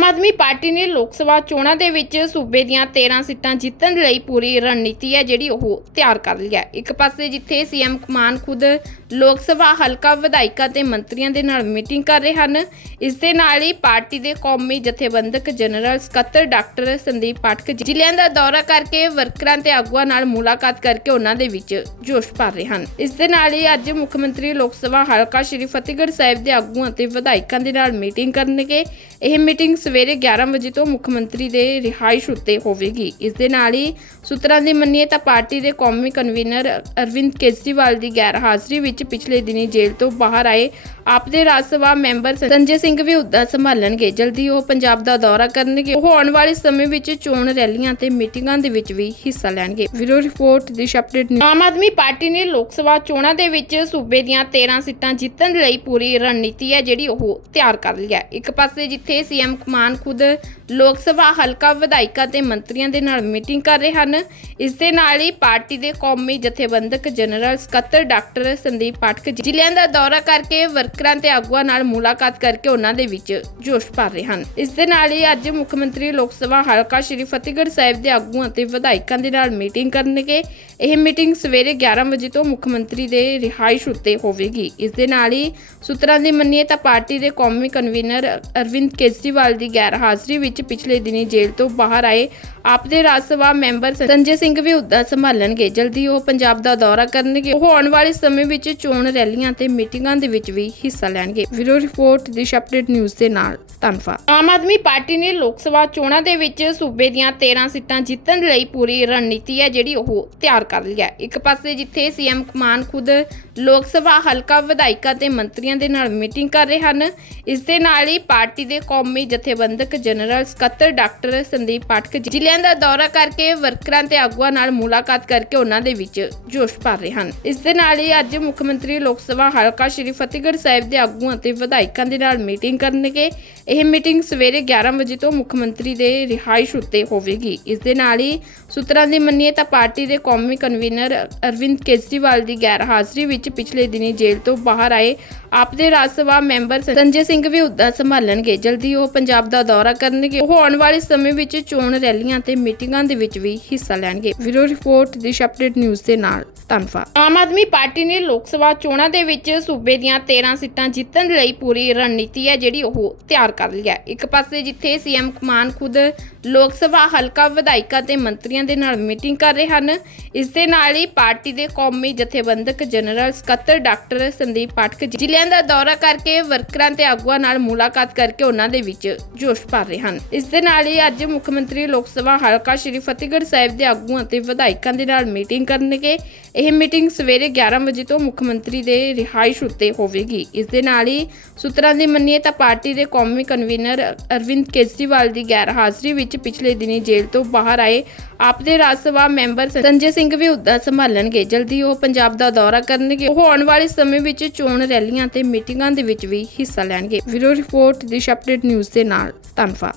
ਆਮ Aadmi party ਨੇ ਲੋਕ ਸਭਾ ਚੋਣਾਂ ਦੇ ਵਿੱਚ ਸੂਬੇ ਦੀਆਂ 13 ਸੀਟਾਂ ਜਿੱਤਣ ਲਈ ਪੂਰੀ ਰਣਨੀਤੀ ਹੈ, ਜਿਹੜੀ ਉਹ ਤਿਆਰ ਕਰ ਲਈ ਹੈ। ਇੱਕ ਪਾਸੇ ਜਿੱਥੇ ਸੀਐਮ ਮਾਨ ਖੁਦ ਲੋਕ ਸਭਾ ਹਲਕਾ ਵਿਧਾਇਕਾਂ ਤੇ ਮੰਤਰੀਆਂ ਦੇ ਨਾਲ ਮੀਟਿੰਗ ਕਰ ਰਹੇ ਹਨ, ਇਸ ਦੇ ਨਾਲ ਹੀ ਪਾਰਟੀ ਦੇ ਕੌਮੀ ਜਥੇਬੰਦਕ ਜਨਰਲ ਸਕੱਤਰ ਡਾਕਟਰ ਸੰਦੀਪ ਪਾਠਕ ਜ਼ਿਲ੍ਹਿਆਂ ਦਾ ਦੌਰਾ ਕਰਕੇ ਵਰਕਰਾਂ ਤੇ ਆਗੂਆਂ ਨਾਲ ਮੁਲਾਕਾਤ ਕਰਕੇ ਉਹਨਾਂ ਦੇ ਵਿੱਚ ਜੋਸ਼ ਭਰ ਰਹੇ ਹਨ। ਇਸ ਦੇ ਨਾਲ ਹੀ ਅੱਜ ਮੁੱਖ ਮੰਤਰੀ ਲੋਕ ਸਭਾ ਹਲਕਾ ਸ਼੍ਰੀ ਫਤਿਹਗੜ੍ਹ ਸਾਹਿਬ ਦੇ ਆਗੂਆਂ ਤੇ ਵਿਧਾਇਕਾਂ ਦੇ ਨਾਲ ਮੀਟਿੰਗ ਕਰਨਗੇ। ਇਹ ਮੀਟਿੰਗ ਸਵੇਰੇ 11 ਵਜੇ ਤੋਂ ਮੁੱਖ ਮੰਤਰੀ ਦੇ ਰਿਹਾਇਸ਼ ਉੱਤੇ ਹੋਵੇਗੀ। ਇਸ ਦੇ ਨਾਲ ਹੀ ਸੂਤਰਾਂ ਦੀ ਮੰਨੀਏ ਤਾਂ ਪਾਰਟੀ ਦੇ ਕੌਮੀ ਕਨਵੀਨਰ ਅਰਵਿੰਦ ਕੇਜਰੀਵਾਲ ਦੀ ਗੈਰ ਹਾਜ਼ਰੀ ਵਿੱਚ ਪਿਛਲੇ ਦਿਨੀ ਜੇਲ੍ਹ ਤੋਂ ਬਾਹਰ ਆਏ ਆਪ ਦੇ ਰਾਜ ਸਭਾ ਮੈਂਬਰ ਸੰਜੇ ਸਿੰਘ ਵੀ ਹੁਦਾ ਸੰਭਾਲਣਗੇ। ਜਲਦੀ ਉਹ ਪੰਜਾਬ ਦਾ ਦੌਰਾ ਕਰਨਗੇ। ਉਹ ਆਉਣ ਵਾਲੇ ਸਮੇਂ ਵਿੱਚ ਚੋਣ ਰੈਲੀਆਂ ਤੇ ਮੀਟਿੰਗਾਂ ਦੇ ਵਿੱਚ ਵੀ ਹਿੱਸਾ ਲੈਣਗੇ। Video report, dish update Aam Aadmi party ਨੇ ਲੋਕ ਸਭਾ ਚੋਣਾਂ ਦੇ ਵਿੱਚ ਸੂਬੇ ਦੀਆਂ 13 ਸੀਟਾਂ ਜਿੱਤਣ ਲਈ ਪੂਰੀ ਰਣਨੀਤੀ ਹੈ ਜਿਹੜੀ ਉਹ ਤਿਆਰ ਕਰ ਲਈ ਹੈ। ਇੱਕ ਪਾਸੇ ਜਿੱਥੇ ਸੀਐਮ ਮਾਨ ਖੁਦ ਲੋਕ ਸਭਾ, ਹਲਕਾ ਵਿਧਾਇਕਾਂ ਤੇ ਮੰਤਰੀਆਂ ਦੇ ਨਾਲ ਮੀਟਿੰਗ ਕਰ ਰਹੇ ਹਨ। ਇਸ ਦੇ ਨਾਲ ਹੀ ਪਾਰਟੀ ਦੇ ਕੌਮੀ ਜਥੇਬੰਦਕ ਜਨਰਲ ਸਕੱਤਰ ਡਾਕਟਰ ਸੰਦੀਪ ਪਾਠਕ ਜ਼ਿਲ੍ਹਿਆਂ ਦਾ ਦੌਰਾ ਕਰਕੇ ਵਰਕਰਾਂ ਤੇ ਆਗੂਆਂ ਨਾਲ ਮੁਲਾਕਾਤ ਕਰਕੇ ਉਹਨਾਂ ਦੇ ਵਿੱਚ ਜੋਸ਼ ਭਰ ਰਹੇ ਹਨ। ਇਸ ਦੇ ਨਾਲ ਹੀ ਅੱਜ ਮੁੱਖ ਮੰਤਰੀ ਲੋਕ ਸਭਾ, ਹਲਕਾ ਸ਼੍ਰੀ ਫਤਿਹਗੜ੍ਹ ਸਾਹਿਬ ਦੇ ਆਗੂਆਂ ਤੇ ਵਿਧਾਇਕਾਂ ਦੇ ਨਾਲ ਮੀਟਿੰਗ ਕਰਨਗੇ। ਇਹ ਮੀਟਿੰਗ ਸਵੇਰੇ 11 ਵਜੇ ਤੋਂ ਮੁੱਖ ਮੰਤਰੀ ਦੇ ਰਿਹਾਇਸ਼ ਉੱਤੇ ਹੋਵੇਗੀ। ਇਸ ਦੇ ਨਾਲ ਹੀ ਸੂਤਰਾਂ ਦੀ ਮੰਨੀਏ ਤਾਂ ਪਾਰਟੀ ਦੇ ਕੌਮੀ ਕਨਵੀਨਰ ਅਰਵਿੰਦ ਕੇਜਰੀਵਾਲ ਦੀ ਗੈਰ ਹਾਜ਼ਰੀ ਵਿੱਚ ਪਿਛਲੇ ਦਿਨੀ ਜੇਲ੍ਹ ਤੋਂ ਬਾਹਰ ਆਏ ਆਪ ਦੇ ਰਾਜ ਸਭਾ ਮੈਂਬਰ ਸੰਜੇ ਸਿੰਘ ਵੀ ਹੁਦਾ ਸੰਭਾਲਣਗੇ। ਜਲਦੀ ਉਹ ਪੰਜਾਬ ਦਾ ਦੌਰਾ ਕਰਨਗੇ। ਉਹ ਆਉਣ ਵਾਲੇ ਸਮੇਂ ਵਿੱਚ ਚੋਣ ਰੈਲੀਆਂ ਤੇ ਮੀਟਿੰਗਾਂ ਦੇ ਵਿੱਚ ਵੀ ਹਿੱਸਾ ਲੈਣਗੇ। Video report, dish update news ਦੇ ਨਾਲ ਧੰਨਵਾਦ। ਆਮ ਆਦਮੀ ਪਾਰਟੀ ਨੇ ਲੋਕ ਸਭਾ ਚੋਣਾਂ ਦੇ ਵਿੱਚ ਸੂਬੇ ਦੀਆਂ 13 ਸੀਟਾਂ ਜਿੱਤਣ ਲਈ ਪੂਰੀ ਰਣਨੀਤੀ ਹੈ ਜਿਹੜੀ ਉਹ ਤਿਆਰ ਕਰ ਲਿਆ। ਇੱਕ ਪਾਸੇ ਜਿੱਥੇ ਸੀਐਮ ਮਾਨ ਖੁਦ ਲੋਕ ਸਭਾ, ਹਲਕਾ ਵਿਧਾਇਕਾਂ ਤੇ ਮੰਤਰੀਆਂ ਦੇ ਨਾਲ ਮੀਟਿੰਗ ਕਰ ਰਹੇ ਹਨ। ਇਸ ਦੇ ਨਾਲ ਹੀ ਪਾਰਟੀ ਦੇ ਕੌਮੀ ਜਥੇਬੰਦਕ ਜਨਰਲ ਸਕੱਤਰ ਡਾਕਟਰ ਸੰਦੀਪ ਪਾਠਕ ਜ਼ਿਲ੍ਹਿਆਂ ਦਾ ਦੌਰਾ ਕਰਕੇ ਵਰਕਰਾਂ ਤੇ ਆਗੂਆਂ ਨਾਲ ਮੁਲਾਕਾਤ ਕਰਕੇ ਉਹਨਾਂ ਦੇ ਵਿੱਚ ਜੋਸ਼ ਭਰ ਰਹੇ ਹਨ। ਇਸ ਦੇ ਨਾਲ ਹੀ ਅੱਜ ਮੁੱਖ ਮੰਤਰੀ ਲੋਕ ਸਭਾ, ਹਲਕਾ ਸ਼੍ਰੀ ਫਤਿਹਗੜ੍ਹ ਸਾਹਿਬ ਦੇ ਆਗੂਆਂ ਤੇ ਵਿਧਾਇਕਾਂ ਦੇ ਨਾਲ ਮੀਟਿੰਗ ਕਰਨਗੇ। ਇਹ ਮੀਟਿੰਗ ਸਵੇਰੇ 11 ਵਜੇ ਤੋਂ ਮੁੱਖ ਮੰਤਰੀ ਦੇ ਰਿਹਾਇਸ਼ ਉੱਤੇ ਹੋਵੇਗੀ। ਇਸ ਦੇ ਨਾਲ ਹੀ ਸੂਤਰਾਂ ਦੀ ਮੰਨੀਏ ਤਾਂ ਪਾਰਟੀ ਦੇ ਕੌਮੀ ਕਨਵੀਨਰ ਅਰਵਿੰਦ ਕੇਜਰੀਵਾਲ ਦੀ ਗੈਰ ਹਾਜ਼ਰੀ ਵਿੱਚ ਪਿਛਲੇ ਦਿਨੀ ਜੇਲ੍ਹ ਤੋਂ ਬਾਹਰ ਆਏ ਆਪ ਦੇ ਰਾਜ ਸਭਾ ਮੈਂਬਰ ਸੰਜੇ ਸਿੰਘ ਵੀ ਹੁਦਾ ਸੰਭਾਲਣਗੇ। ਜਲਦੀ ਉਹ ਪੰਜਾਬ ਦਾ ਦੌਰਾ ਕਰਨਗੇ। ਉਹ ਆਉਣ ਵਾਲੇ ਸਮੇਂ ਵਿੱਚ ਚੋਣ ਰੈਲੀਆਂ ਤੇ ਮੀਟਿੰਗਾਂ ਦੇ ਵਿੱਚ ਵੀ ਹਿੱਸਾ ਲੈਣਗੇ। Video report, dish update news ਦੇ ਨਾਲ ਧੰਨਵਾਦ। ਆਮ ਆਦਮੀ ਪਾਰਟੀ ਨੇ ਲੋਕ ਸਭਾ ਚੋਣਾਂ ਦੇ ਵਿੱਚ ਸੂਬੇ ਦੀਆਂ 13 ਸੀਟਾਂ ਜਿੱਤਣ ਲਈ ਪੂਰੀ ਰਣਨੀਤੀ ਹੈ, ਜਿਹੜੀ ਉਹ ਤਿਆਰ ਕਰ ਲਈ ਹੈ। ਇੱਕ ਪਾਸੇ ਜਿੱਥੇ ਸੀਐਮ ਮਾਨ ਖੁਦ ਲੋਕ ਸਭਾ ਹਲਕਾ ਵਿਧਾਇਕਾਂ ਤੇ ਮੰਤਰੀਆਂ ਦੇ ਨਾਲ ਮੀਟਿੰਗ ਕਰ ਰਹੇ ਹਨ, ਇਸ ਦੇ ਨਾਲ ਹੀ ਪਾਰਟੀ ਦੇ ਕੌਮੀ ਜਥੇਬੰਦਕ ਜਨਰਲ ਸਕੱਤਰ ਡਾਕਟਰ ਸੰਦੀਪ ਪਾਠਕ ਜ਼ਿਲ੍ਹਿਆਂ ਦਾ ਦੌਰਾ ਕਰਕੇ ਵਰਕਰਾਂ ਤੇ ਆਗੂਆਂ ਨਾਲ ਮੁਲਾਕਾਤ ਕਰਕੇ ਉਹਨਾਂ ਦੇ ਵਿੱਚ ਜੋਸ਼ ਭਰ ਰਹੇ ਹਨ। ਇਸ ਦੇ ਨਾਲ ਹੀ ਅੱਜ ਮੁੱਖ ਮੰਤਰੀ ਲੋਕ ਸਭਾ ਹਲਕਾ ਸ਼੍ਰੀ ਫਤਿਹਗੜ੍ਹ ਸਾਹਿਬ ਦੇ ਆਗੂਆਂ ਤੇ ਵਿਧਾਇਕਾਂ ਦੇ ਨਾਲ ਮੀਟਿੰਗ ਕਰਨਗੇ। ਇਹ ਮੀਟਿੰਗ ਸਵੇਰੇ 11 ਵਜੇ ਤੋਂ ਮੁੱਖ ਮੰਤਰੀ ਦੇ ਰਿਹਾਇਸ਼ ਉੱਤੇ ਹੋਵੇਗੀ। ਇਸ ਦੇ ਨਾਲ ਹੀ ਸੂਤਰਾਂ ਦੀ ਮੰਨੀਏ ਤਾਂ ਪਾਰਟੀ ਦੇ ਕੌਮੀ ਕਨਵੀਨਰ ਅਰਵਿੰਦ ਕੇਜਰੀਵਾਲ ਦੀ ਗੈਰ ਹਾਜ਼ਰੀ ਵਿੱਚ ਪਿਛਲੇ ਦਿਨੀ ਜੇਲ੍ਹ ਤੋਂ ਬਾਹਰ ਆਏ ਆਪ ਦੇ ਰਾਜ ਸਭਾ ਮੈਂਬਰ ਸੰਜੇ ਸਿੰਘ ਵੀ ਹੁਦਾ ਸੰਭਾਲਣਗੇ। ਜਲਦੀ ਉਹ ਪੰਜਾਬ ਦਾ ਦੌਰਾ ਕਰਨਗੇ। ਉਹ ਆਉਣ ਵਾਲੇ ਸਮੇਂ ਵਿੱਚ ਚੋਣ ਰੈਲੀਆਂ ਤੇ ਮੀਟਿੰਗਾਂ ਦੇ ਵਿੱਚ ਵੀ ਹਿੱਸਾ ਲੈਣਗੇ। Video report, dish update news ਦੇ ਨਾਲ। ਧੰਨਵਾਦ।